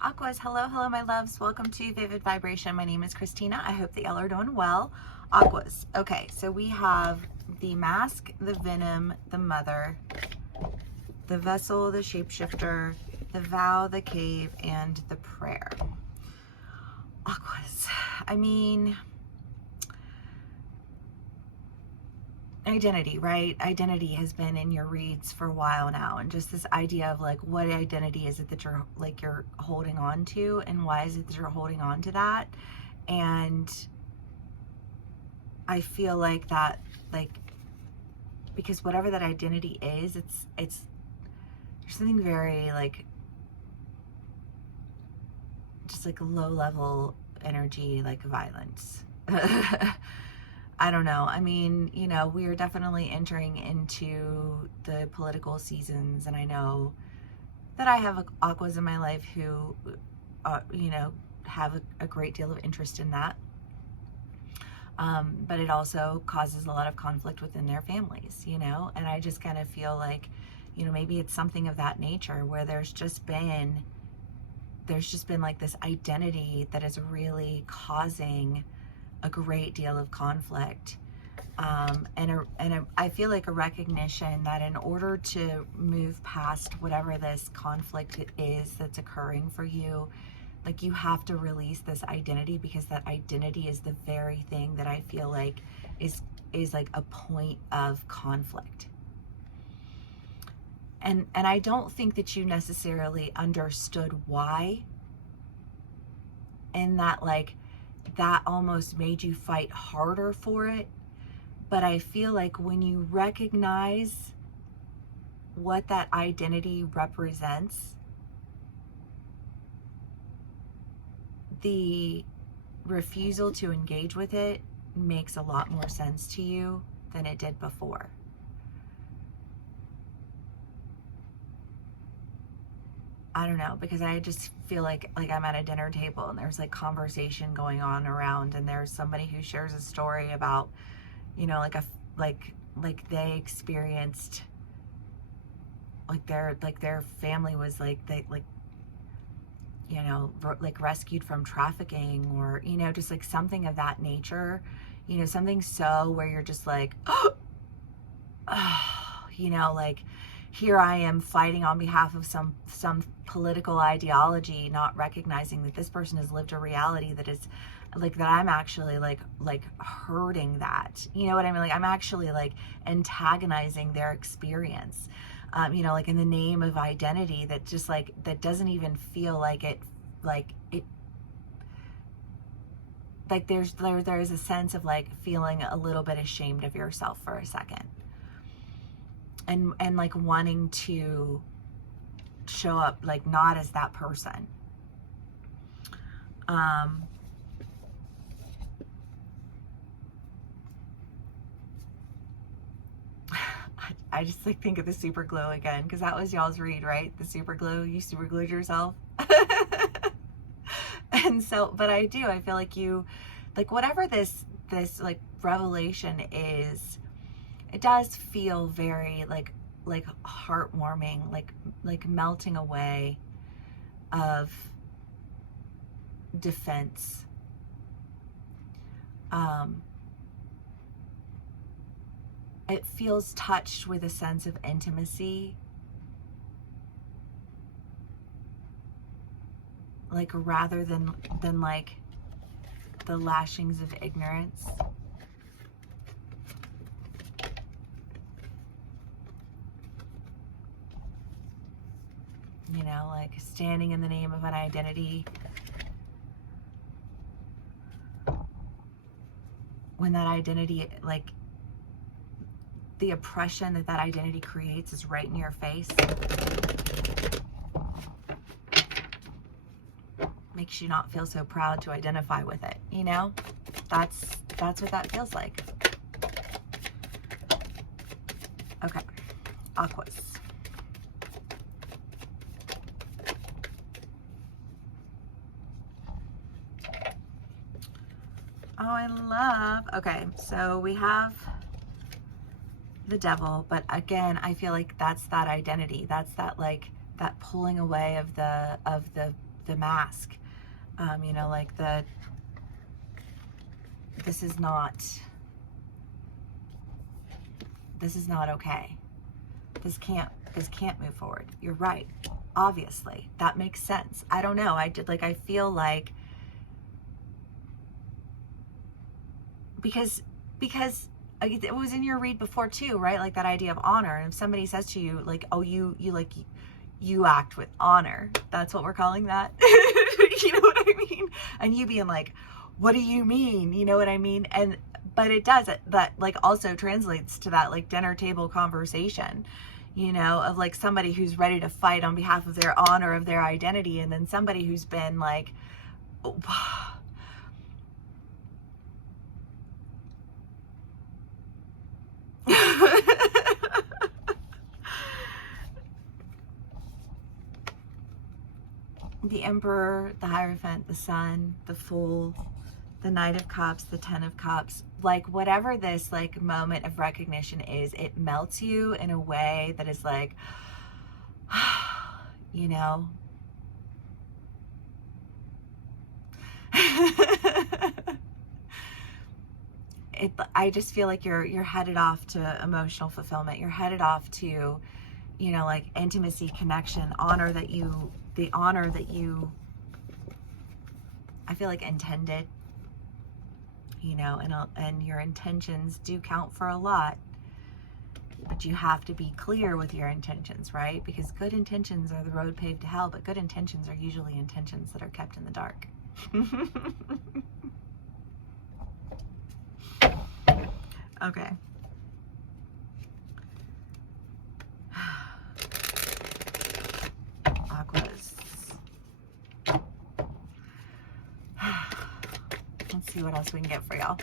Aquas, hello my loves. Welcome to Vivid Vibration. My name is Christina. I hope that y'all are doing well. Aquas. Okay, so we have the mask, the venom, the mother, the vessel, the shapeshifter, the vow, the cave, and the prayer. Aquas. I mean, identity, right? Identity has been in your reads for a while now, and just this idea of like, what identity is it that you're holding on to, and why is it that you're holding on to that? And I feel like that, like, because whatever that identity is, it's there's something very like, just like low level energy, like violence. I don't know. I mean, you know, we are definitely entering into the political seasons, and I know that I have aquas in my life who, you know, have a great deal of interest in that. But it also causes a lot of conflict within their families, you know, and I just kind of feel like, you know, maybe it's something of that nature where there's just been like this identity that is really causing a great deal of conflict, I feel like a recognition that in order to move past whatever this conflict is that's occurring for you, like, you have to release this identity, because that identity is the very thing that I feel like is like a point of conflict. And I don't think that you necessarily understood why, and that like that almost made you fight harder for it. But I feel like when you recognize what that identity represents, the refusal to engage with it makes a lot more sense to you than it did before. I don't know, because I just feel like I'm at a dinner table and there's like conversation going on around, and there's somebody who shares a story about, you know, like they experienced like their family was like, they like, you know, like rescued from trafficking, or, you know, just like something of that nature, you know, something so where you're just like, oh, you know, like, here I am fighting on behalf of some political ideology, not recognizing that this person has lived a reality that is like, that I'm actually like hurting that, you know what I mean? Like, I'm actually like antagonizing their experience, you know, like in the name of identity that just like, that doesn't even feel like it, like there is a sense of like feeling a little bit ashamed of yourself for a second, and like wanting to show up like not as that person. I just like think of the super glue again, because that was y'all's read, right? The super glue, you super glued yourself. And so, but I feel like you, like, whatever this like revelation is, it does feel very like heartwarming, like melting away of defense. It feels touched with a sense of intimacy, like, rather than like the lashings of ignorance. You know, like standing in the name of an identity, when that identity, like, the oppression that identity creates is right in your face, makes you not feel so proud to identify with it, you know? That's what that feels like. Okay, Aquas. Oh, I love, okay, so we have the devil, but again, I feel like that's that identity. That's that, like, that pulling away of the the mask. You know, like this is not okay. This can't move forward. You're right. Obviously, that makes sense. I don't know. I feel like because it was in your read before too, right? Like that idea of honor. And if somebody says to you, like, oh, you act with honor. That's what we're calling that. You know what I mean? And you being like, what do you mean? You know what I mean? But it does, that like also translates to that like dinner table conversation, you know, of like somebody who's ready to fight on behalf of their honor, of their identity, and then somebody who's been like, the Emperor, the Hierophant, the Sun, the Fool, the Knight of Cups, the Ten of Cups, like whatever this like moment of recognition is, it melts you in a way that is like, you know, I just feel like you're headed off to emotional fulfillment. You're headed off to, you know, like intimacy, connection, the honor that you, I feel like intended, you know, and your intentions do count for a lot, but you have to be clear with your intentions, right? Because good intentions are the road paved to hell, but good intentions are usually intentions that are kept in the dark. Okay. Aquarius. Let's see what else we can get for y'all.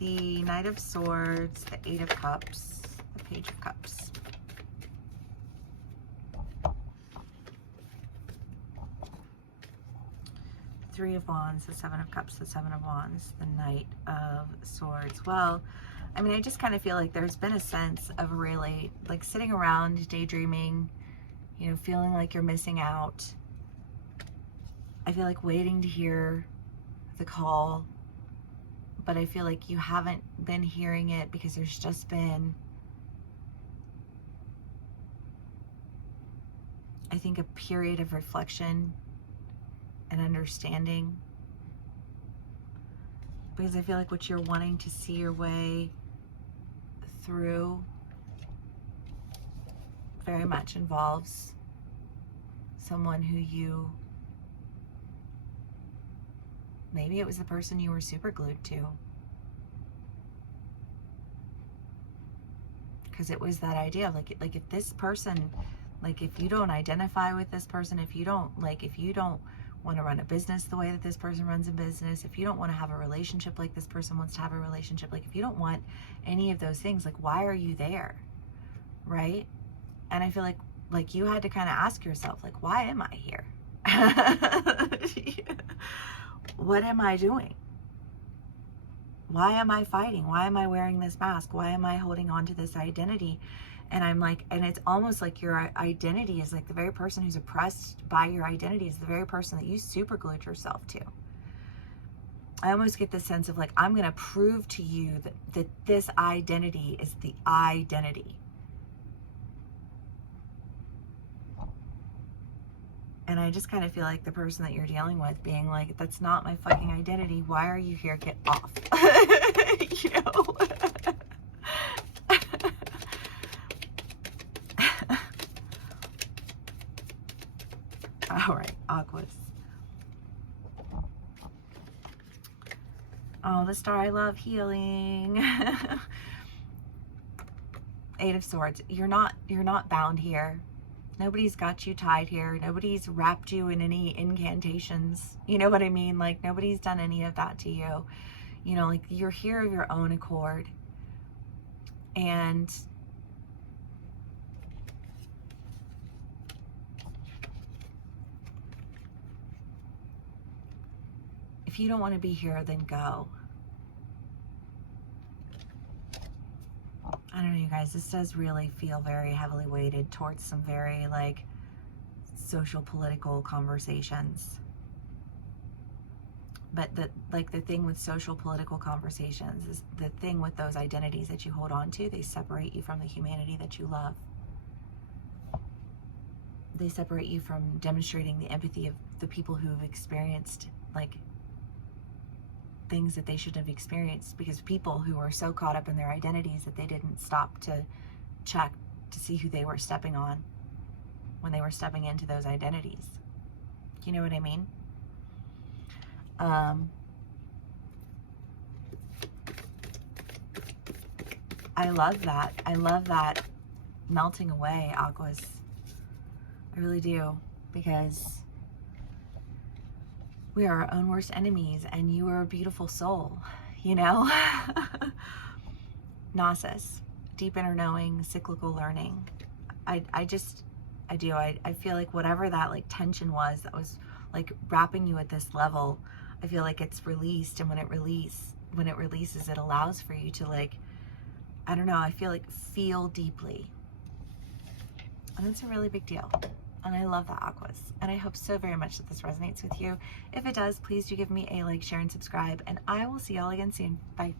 The Knight of Swords, the Eight of Cups, the Page of Cups. Three of Wands, the Seven of Cups, the Seven of Wands, the Knight of Swords. Well, I mean, I just kind of feel like there's been a sense of really like sitting around daydreaming, you know, feeling like you're missing out. I feel like waiting to hear the call, but I feel like you haven't been hearing it because there's just been, I think, a period of reflection and understanding, because I feel like what you're wanting to see your way through very much involves someone who you, maybe it was the person you were super glued to, because it was that idea of like if this person, like if you don't identify with this person, if you don't want to run a business the way that this person runs a business, if you don't want to have a relationship like this person wants to have a relationship, like if you don't want any of those things, like why are you there, right? And I feel like you had to kind of ask yourself, like, why am I here? What am I doing? Why am I fighting? Why am I wearing this mask? Why am I holding on to this identity? And I'm like, and it's almost like your identity is like the very person who's oppressed by your identity is the very person that you super glued yourself to. I almost get this sense of like, I'm going to prove to you that this identity is the identity. And I just kind of feel like the person that you're dealing with being like, that's not my fucking identity. Why are you here? Get off. You know? All right, Aquarius. Oh, the star, I love healing. Eight of Swords. You're not bound here. Nobody's got you tied here. Nobody's wrapped you in any incantations. You know what I mean? Like nobody's done any of that to you. You know, like you're here of your own accord. And if you don't want to be here, then go. I don't know, you guys, this does really feel very heavily weighted towards some very like social political conversations. But the thing with social political conversations is the thing with those identities that you hold on to, they separate you from the humanity that you love. They separate you from demonstrating the empathy of the people who've experienced like things that they shouldn't have experienced, because people who are so caught up in their identities that they didn't stop to check to see who they were stepping on when they were stepping into those identities. You know what I mean? I love that. I love that melting away, Aquas. I really do, because we are our own worst enemies, and you are a beautiful soul, you know? Gnosis, deep inner knowing, cyclical learning. I feel like whatever that like tension was that was like wrapping you at this level, I feel like it's released, and when it releases, it allows for you to like, I don't know, I feel like feel deeply. And it's a really big deal. And I love that, Aquas. And I hope so very much that this resonates with you. If it does, please do give me a like, share, and subscribe. And I will see y'all again soon. Bye.